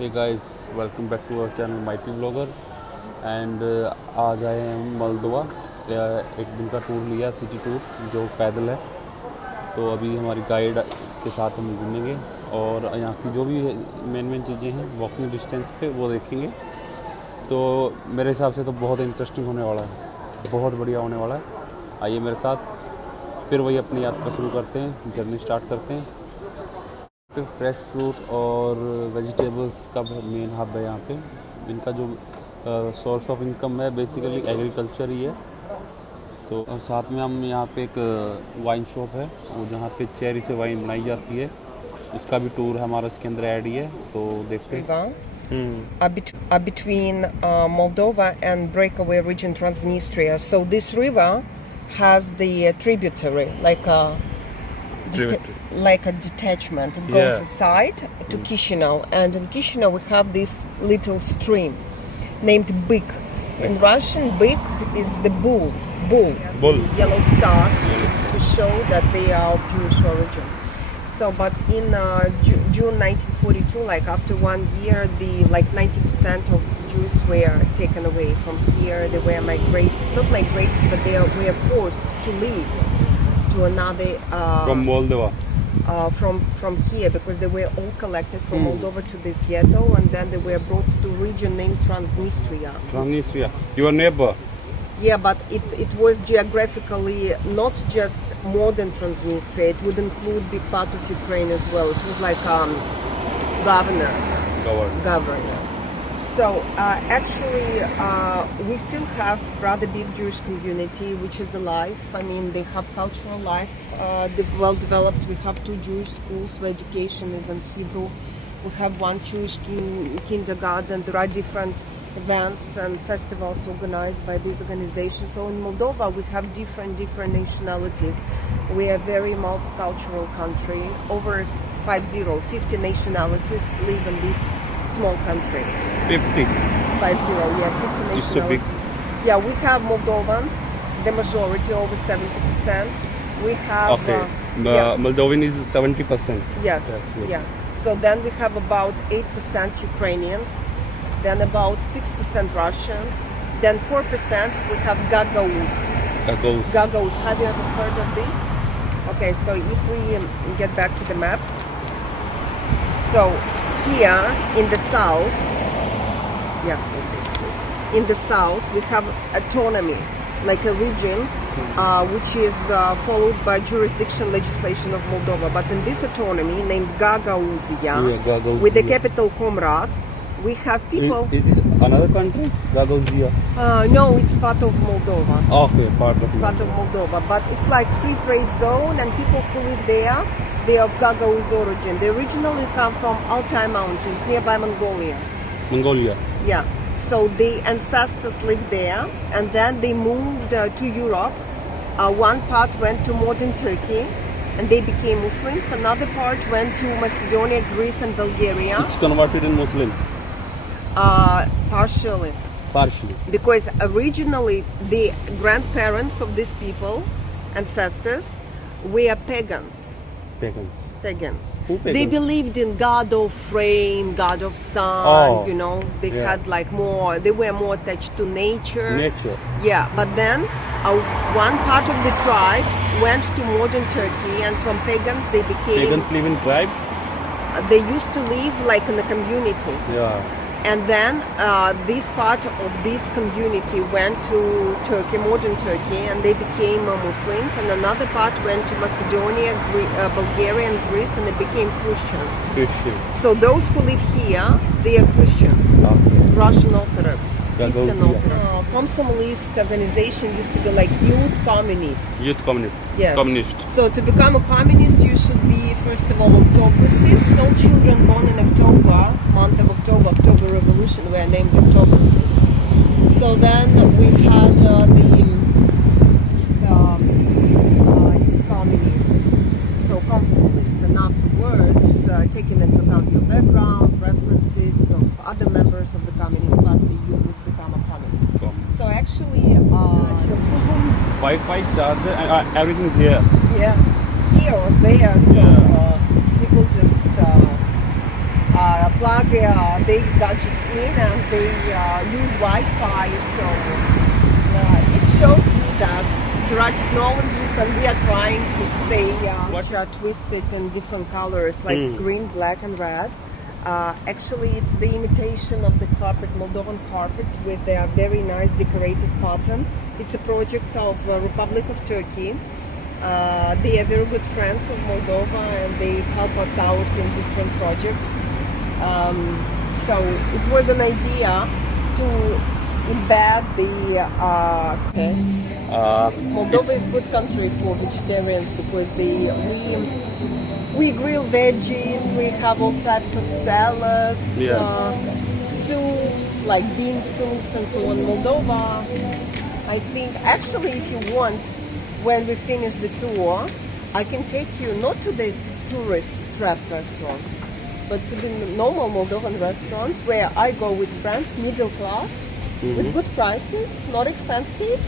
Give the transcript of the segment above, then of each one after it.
Hey guys, welcome back to our channel mighty blogger and आज आए हैं हम मोल्दोवा। एक दिन का टूर लिया, सिटी टूर जो पैदल है। तो अभी हमारी गाइड के साथ हम घूमेंगे और यहाँ की जो भी मेन चीज़ें हैं वॉकिंग डिस्टेंस पे वो देखेंगे। तो मेरे हिसाब से तो बहुत इंटरेस्टिंग होने वाला है, बहुत बढ़िया होने वाला है। आइए मेरे साथ, फिर वही अपनी यात्रा शुरू करते हैं, जर्नी स्टार्ट करते हैं। फिर फ्रेश फ्रूट और वेजिटेबल्स का मेन हब है यहाँ पे। इनका जो सोर्स ऑफ इनकम है बेसिकली एग्रीकल्चर ही है। तो साथ में हम यहाँ पे एक वाइन शॉप है वो जहाँ पे चेरी से वाइन बनाई जाती है, उसका भी टूर हमारा इसके अंदर ऐड ही है, तो देखते हैं। Between Moldova and breakaway region Transnistria. So this river has the tributary, like a detachment. It goes aside to Chisinau, and in Chisinau we have this little stream named Byk. In Russian, Byk is the bull, yellow stars to show that they are of Jewish origin. So, but in June 1942, like after 1 year, the 90% of Jews were taken away from here. They were not migrated, but they were forced to leave to another from Moldova. From here, because they were all collected from Moldova to this ghetto, and then they were brought to a region named Transnistria. Transnistria, your neighbor. Yeah, but it was geographically not just modern Transnistria. It would include big part of Ukraine as well. It was like governor. So actually, we still have rather big Jewish community which is alive. I mean, they have cultural life, well developed. We have 2 Jewish schools where education is in Hebrew. We have 1 Jewish kindergarten. There are different events and festivals organized by these organizations. So in Moldova, we have different nationalities. We are a very multicultural country. Over 50 nationalities live in this small country. 50, yeah, 50 nationalities. Yeah, we have Moldovans, the majority, over 70%. We have Moldovan is 70%. Yes, yeah. So then we have about 8% Ukrainians, then about 6% Russians, then 4% we have Gagauz. Have you ever heard of this? Okay, so if we get back to the map, so here in the south, in the south we have autonomy, like a region which is followed by jurisdiction legislation of Moldova. But in this autonomy named Gagauzia, with the capital Comrat, we have people. Is this another country, Gagauzia? No, it's part of Moldova. Okay, part of Moldova, but it's like free trade zone, and people who live there, they are of Gagauz origin. They originally come from Altai Mountains nearby Mongolia. Yeah. So the ancestors lived there, and then they moved to Europe. One part went to modern Turkey, and they became Muslims. Another part went to Macedonia, Greece, and Bulgaria. It's converted in Muslim. Partially. Because originally the grandparents of these people, ancestors, were pagans. Who pagans? They believed in God of rain, God of sun. You know, they had they were more attached to nature. Yeah, but then one part of the tribe went to modern Turkey, and from pagans they became. Pagans live in tribe. They used to live like in a community. Yeah. And then this part of this community went to Turkey, modern Turkey, and they became Muslims. And another part went to Macedonia, Bulgaria, and Greece, and they became Christians. So those who live here, they are Christians. Russian Orthodox, Eastern Orthodox. Komsomolist organization used to be like youth communist. Yes. Communist. So to become a communist, you should be first of all Octoberist. All children born in October, month of October Revolution, were named Octobersists. So then we had the youth communist. So Komsomolist, and afterwards, taking into account your background, references of other members of the Communist Party, you would become a communist. So actually, everything's here. Yeah, here or there. So people just are plug their gadget in and they use Wi-Fi. So it shows me that there are technologies and we are trying to stay which are twisted in different colors like green, black and red. Actually, it's the imitation of the carpet, Moldovan carpet, with a very nice decorative pattern. It's a project of Republic of Turkey. They are very good friends of Moldova and they help us out in different projects. So it was an idea to embed the Moldova is a good country for vegetarians because we grill veggies, we have all types of salads, soups like bean soups and so on. Moldova, I think, actually if you want, when we finish the tour, I can take you not to the tourist trap restaurants, but to the normal Moldovan restaurants where I go with friends, middle class, with good prices, not expensive,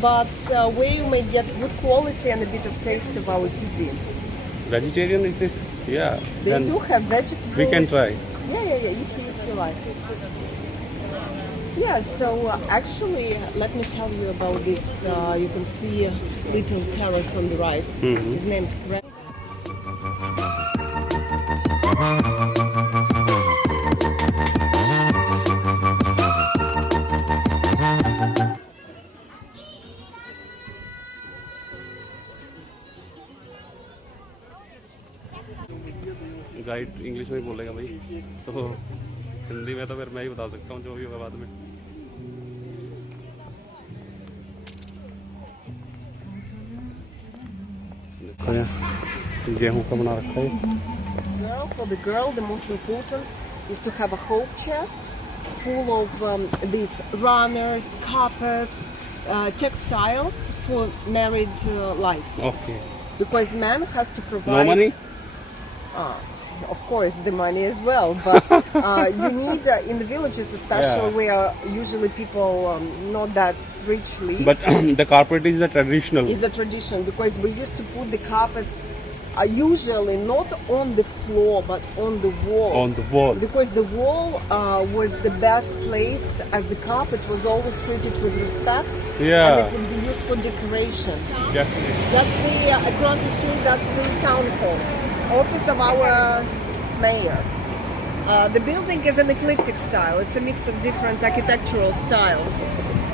but where you may get good quality and a bit of taste of our cuisine. Vegetarian it is? Yeah. They do have vegetables. We can try. Yeah, if you like. Yeah, so actually, let me tell you about this. You can see a little terrace on the right. It's named guide English में ही बोलेगा भाई, तो हिंदी में तो फिर मैं ही बता सकता हूँ जो भी होगा बाद में। देखो यार गेहूं का बना रखा है। For the girl, the most important is to have a hope chest full of these runners, carpets, textiles for married life. Okay. Because man has to provide. No money? Of course, the money as well, but you need in the villages, especially where usually people not that richly. But the carpet is a traditional. It's a tradition because we used to put the carpets usually not on the floor but on the wall. On the wall. Because the wall was the best place, as the carpet was always treated with respect. Yeah. And it would be used for decoration. Definitely. That's the across the street. That's the town hall. Office of our mayor. The building is an eclectic style. It's a mix of different architectural styles.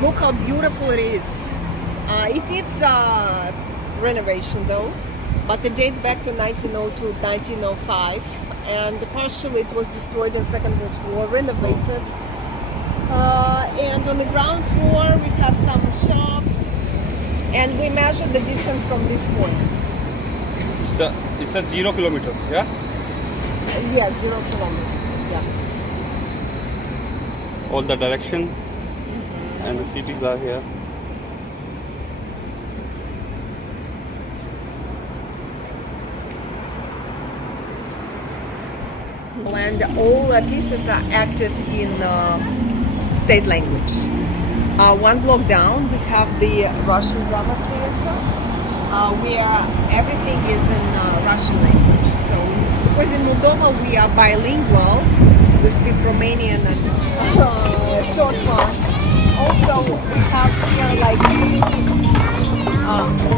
Look how beautiful it is. It needs renovation though, but it dates back to 1902, 1905, and partially it was destroyed in Second World War, renovated. And on the ground floor we have some shops, and we measured the distance from this point. It's a 0 kilometer, yeah? Yeah, 0 kilometer, yeah. All the direction and the cities are here. And all pieces are acted in state language. One block down we have the Russian drama theater, where everything is in Russian language. So, because in Moldova we are bilingual, we speak Romanian and short one. Also, we have here like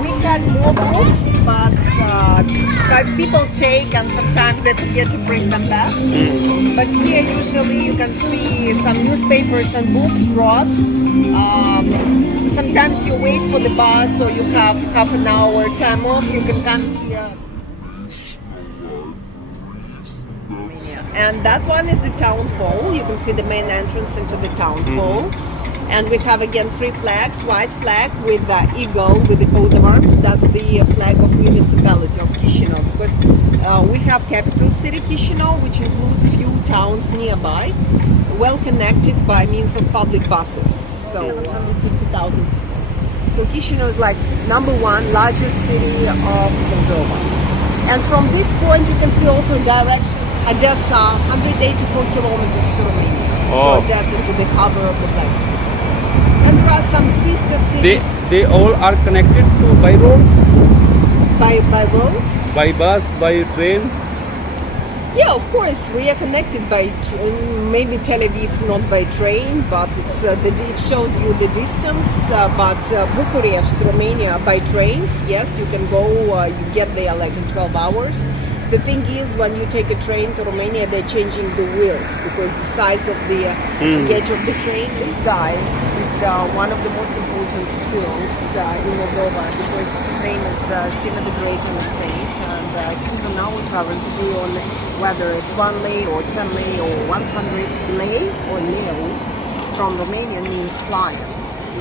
we had more books, but people take and sometimes they forget to bring them back. But here usually you can see some newspapers and books brought. Sometimes you wait for the bus or you have half an hour time off, you can come here. And that one is the town hall. You can see the main entrance into the town hall. And we have again 3 flags, white flag with the eagle with the coat of arms. That's the flag of municipality of Chișinău, because we have capital city Chișinău, which includes few towns nearby, well connected by means of public buses. So 750,000. So Chișinău is like #1 largest city of Moldova. And from this point you can see also direction Odessa, 184 kilometers to Romania, to Odessa, to the harbor of the Black Sea. And there are some sister cities. They all are connected to by road? By road? By bus, by train? Yeah, of course, we are connected by maybe Tel Aviv not by train, but it shows you the distance. But Bucharest, Romania by trains, yes, you can go. You get there like in 12 hours. The thing is, when you take a train to Romania, they're changing the wheels because the size of the gauge of the train. This guy is one of the most important heroes in Moldova because his name is Stephen the Great and the Saint, and he's on our currency on whether it's 1 lei or 10 lei or 100 lei or leu from Romanian means lion.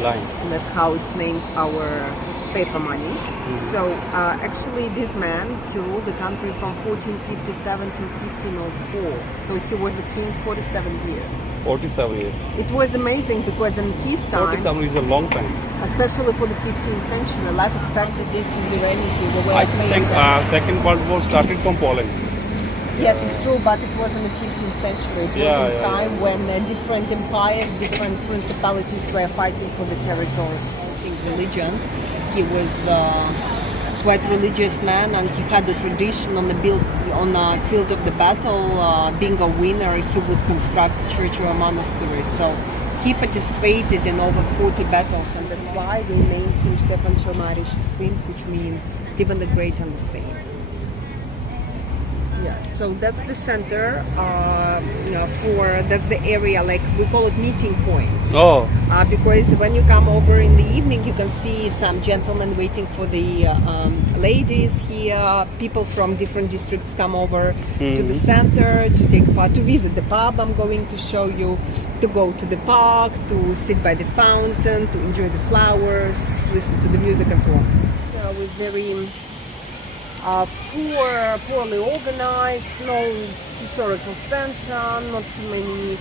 Line. And that's how it's named our paper money. So actually this man, he ruled the country from 1457 to 1504. So he was a king 47 years. 47 years. It was amazing because in his time, 47 is a long time. especially for the 15th century, life expectancy is serenity. I think Second World War started from Poland. Yes, it's true, but it was in the 15th century. It was a time when different empires, different principalities were fighting for the territory. Religion. He was quite religious man, and he had a tradition on the field of the battle. Being a winner, he would construct a church or a monastery. So he participated in over 40 battles, and that's why we named him Stefan cel Mare și Sfânt, which means Stephen the Great and the Saint. Yeah, so that's the center that's the area, like we call it meeting point. Oh. Because when you come over in the evening, you can see some gentlemen waiting for the ladies here. People from different districts come over to the center to take part, to visit the pub I'm going to show you, to go to the park, to sit by the fountain, to enjoy the flowers, listen to the music and so on. So it's very poorly organized, no historical center, not too many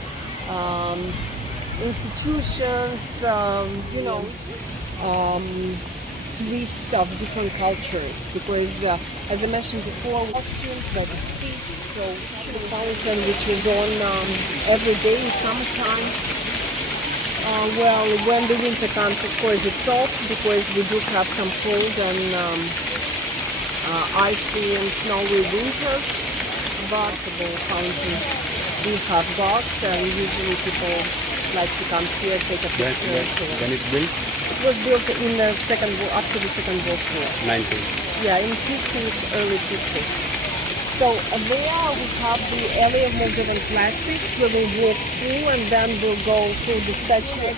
institutions, twist of different cultures. Because, as I mentioned before, costumes by the speech, so the fountain which is on every day in summertime. Well, when the winter comes, of course, it's off because we do have some cold and icy and snowy winters, but the fountains do have dogs, and usually people like to come here, take a picture. When it's built? It was built in the after the Second World War. 19th. Yeah, in 50s, early 50s. So there we have the area of Moldovan classics where we walk through, and then we'll go through the statue.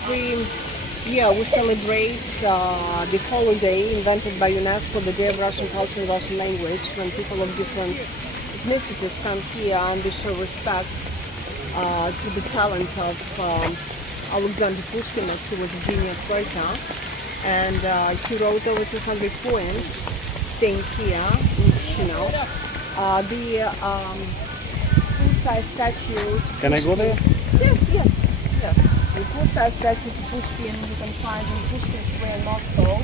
We celebrate the holiday invented by UNESCO, the Day of Russian Culture and Russian Language, when people of different ethnicities come here and they show respect to the talent of Alexander Pushkin, as he was a genius writer. And he wrote over 200 poems staying here in Chișinău. The full-size statue. Can I go there? Yes. The full-size statue to Pushkin you can find in Pushkin Square in Moscow,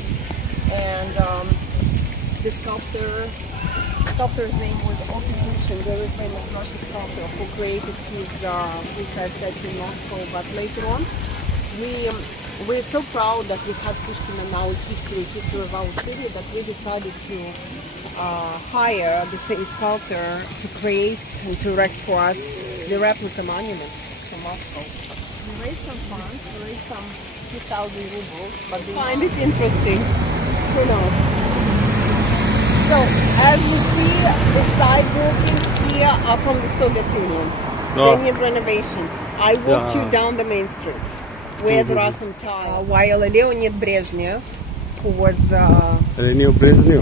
and the sculptor's name was Pushkin, very famous Russian sculptor who created his full-size statue in Moscow. But later on, we're so proud that we had Pushkin in our history of our city, that we decided to hire the same sculptor to create and to erect for us the replica monument from Moscow. We raised some funds, we raised some few thousand rubles, but they find it interesting. Who knows? So, as we see, the sidewalkings here are from the Soviet Union. They need renovation. I walked you down the main street, where there are some tiles. While Leonid Brezhnev, who was... Leonid Brezhnev?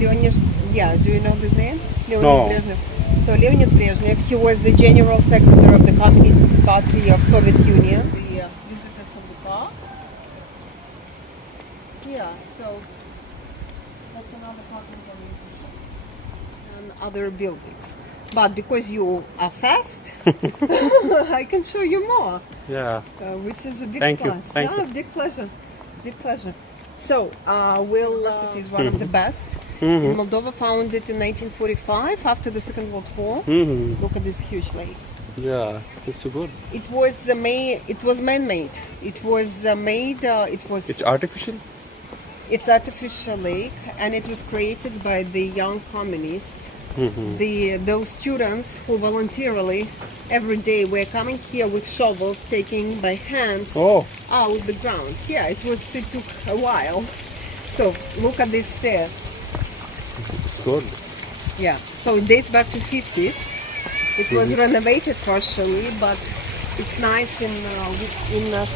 Do you know this name? Leonid Brezhnev. So Leonid Brezhnev, he was the general secretary of the Communist Party of Soviet Union. The visitors of the park. Yeah, so that's another part of the and other buildings. But because you are fast, I can show you more. Yeah. Which is a big Thank plus. you. Thank you. Big pleasure. So, University is one of the best. In Moldova, founded in 1945 after the Second World War. Look at this huge lake. Yeah, it's so good. It was man-made. It's artificial? It's artificial lake, and it was created by the young communists those students who voluntarily every day were coming here with shovels, taking by hands Oh, out the ground. Yeah, it took a while. So look at these stairs. it's good. Yeah, so it dates back to 50s. It was renovated partially, but it's nice in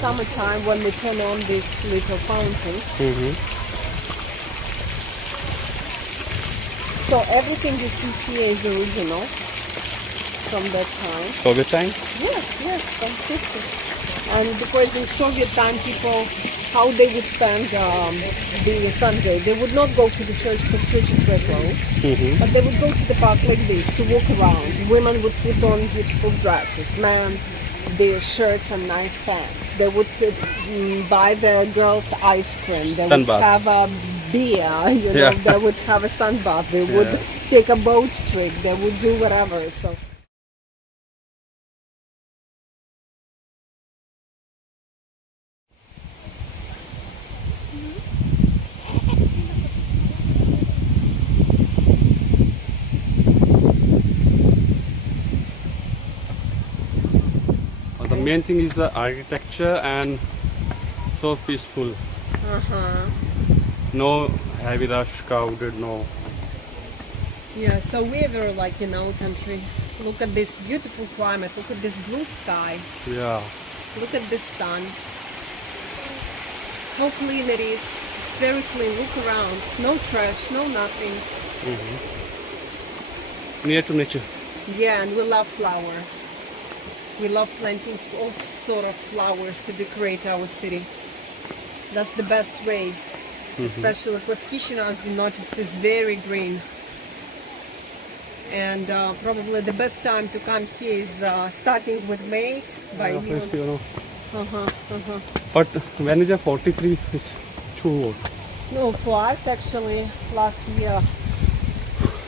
summertime when we turn on these little fountains. So everything you see here is original from that time. Soviet time? Yes, from 50s. And because in Soviet time people, how they would spend the Sunday, they would not go to the church because churches were closed, but they would go to the park like this to walk around. Women would put on beautiful dresses, men their shirts and nice pants. They would buy the girls ice cream. They would Sunbath. have a beer, you know, they would have a sunbath. They would take a boat trip. They would do whatever. So. The main thing is the architecture and so peaceful. No heavy rush, crowded, no. Yeah, so we're very like in our country. Look at this beautiful climate. Look at this blue sky. Yeah. Look at this sun. How clean it is. It's very clean. Look around. No trash, no nothing. Near to nature. Yeah, and we love flowers. We love planting all sort of flowers to decorate our city. That's the best way. Especially because Chisinau, as you noticed, is very green. And probably the best time to come here is starting with May by You know. But when is the 43? It's too old. No, for us actually last year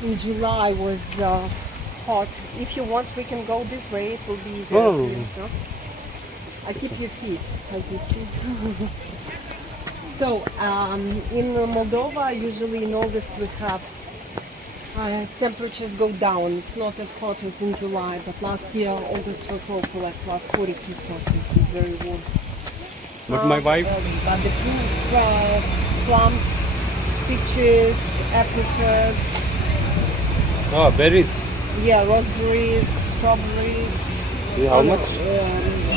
in July was hot. If you want, we can go this way. It will be easier for you. No? I keep your feet, as you see. So in Moldova, usually in August we have temperatures go down. It's not as hot as in July, but last year August was also like plus 42 Celsius. It was very warm. But my wife, But the plums, peaches, apricots, berries. yeah, raspberries, strawberries. Yeah, how much?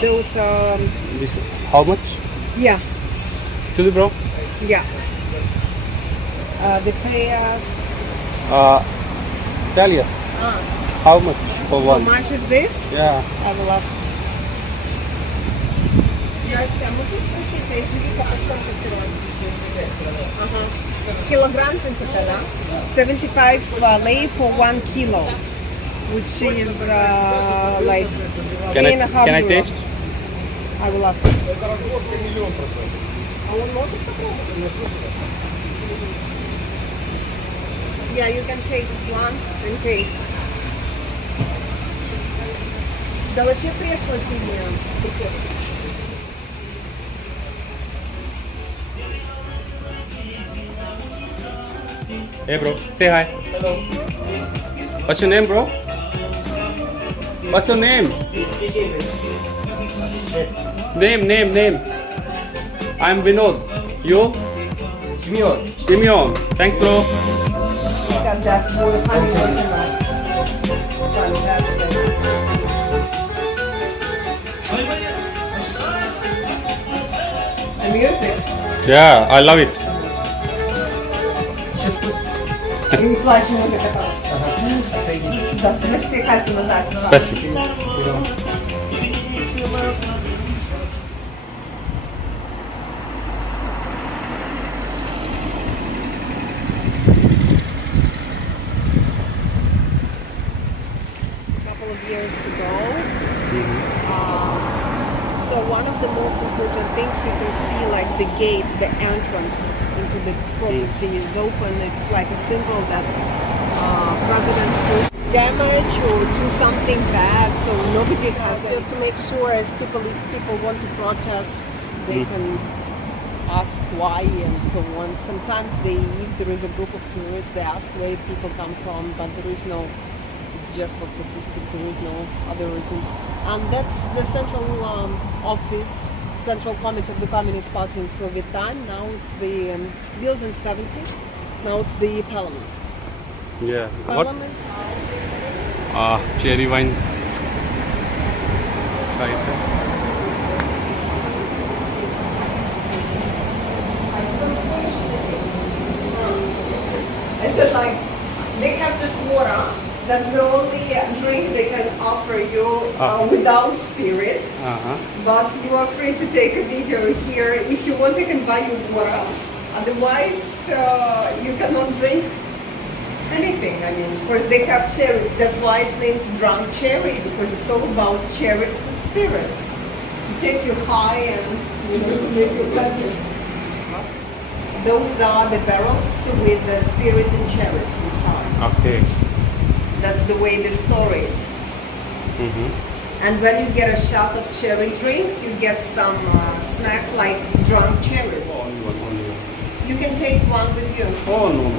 Those, This, how much? yeah, Still, bro? yeah. The pears. Talia, how much for How one? much is this? Yeah. I will ask. Здрасте, а можете спросить, ежевика почем по сегодня? Килограмм 75, да? 75 lei for 1 kilo, which is like Can 3.5 I euro. taste? I will ask. А он может попробовать? Yeah, you can take one and taste. Далече кресло синее. Hey, bro. Say hi. Hello. What's your name, bro? What's your name? Name. I'm Vinod. You? Simeon. Thanks, bro. Got that for 100. Fantastic. The music. Yeah, I love it. И не плачь, музыка там. Да, подожди, Касина, да. Спасибо. Couple of years ago. So one of the most important things you can see, like the gates, the entrance into the property is open. It's like a symbol that president could damage or do something bad. So nobody has just to make sure, as people, if people want to protest, they can ask why and so on. Sometimes if there is a group of tourists, they ask where people come from, but there is no, it's just for statistics, there is no other reasons. And that's the central office, central committee of the Communist Party in Soviet time. Now it's the, built in 70s, now it's the parliament. Yeah. Parliament. Cherry wine. Right. Is it like they have just water? That's the only drink they can offer you without spirit. But you are free to take a video here. If you want, they can buy you water. Otherwise, you cannot drink anything. I mean, of course, they have cherry. That's why it's named drunk cherry, because it's all about cherries with spirit to take you high and to make you happy. Those are the barrels with the spirit and cherries inside. Okay. That's the way they store it. And when you get a shot of cherry drink, you get some snack like drunk cherries. Only one. You can take one with you. Oh, no.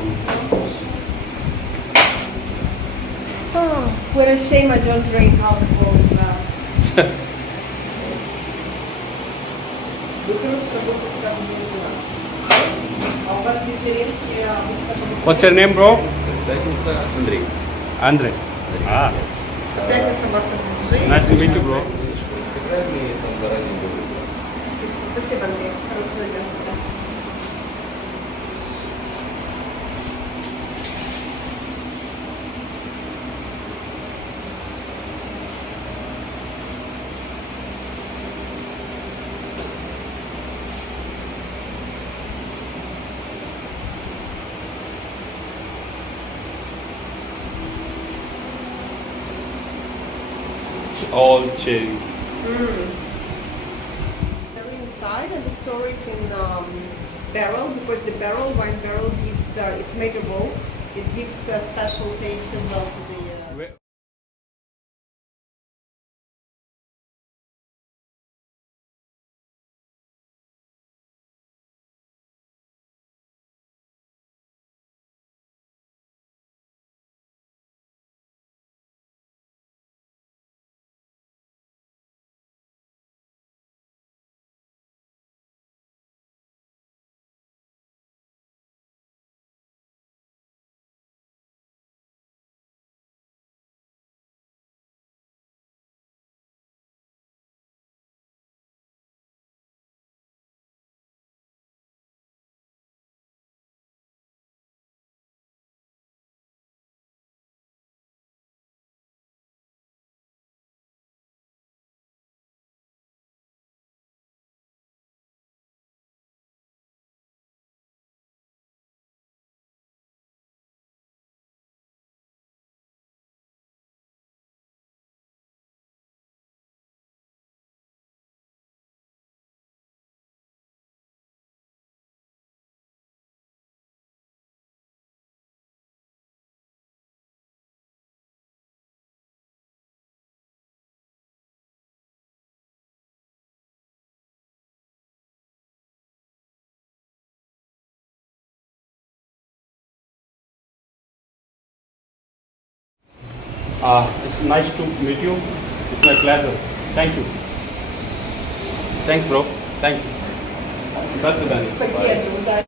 Oh, what a shame I don't drink alcohol as well. What's your name, bro? Андрей. Andre. Пятница у вас тут жизнь. Nice to meet you, bro. В Инстаграме там заранее говорится. Спасибо, Андрей. Хорошего дня. All cherry. They're inside and they store it in barrel, because the wine barrel gives, it's made of oak. It gives a special taste as well to the... It's nice to meet you. It's my pleasure. Thank you. Thanks, bro. Thank you. That's the Победу, да.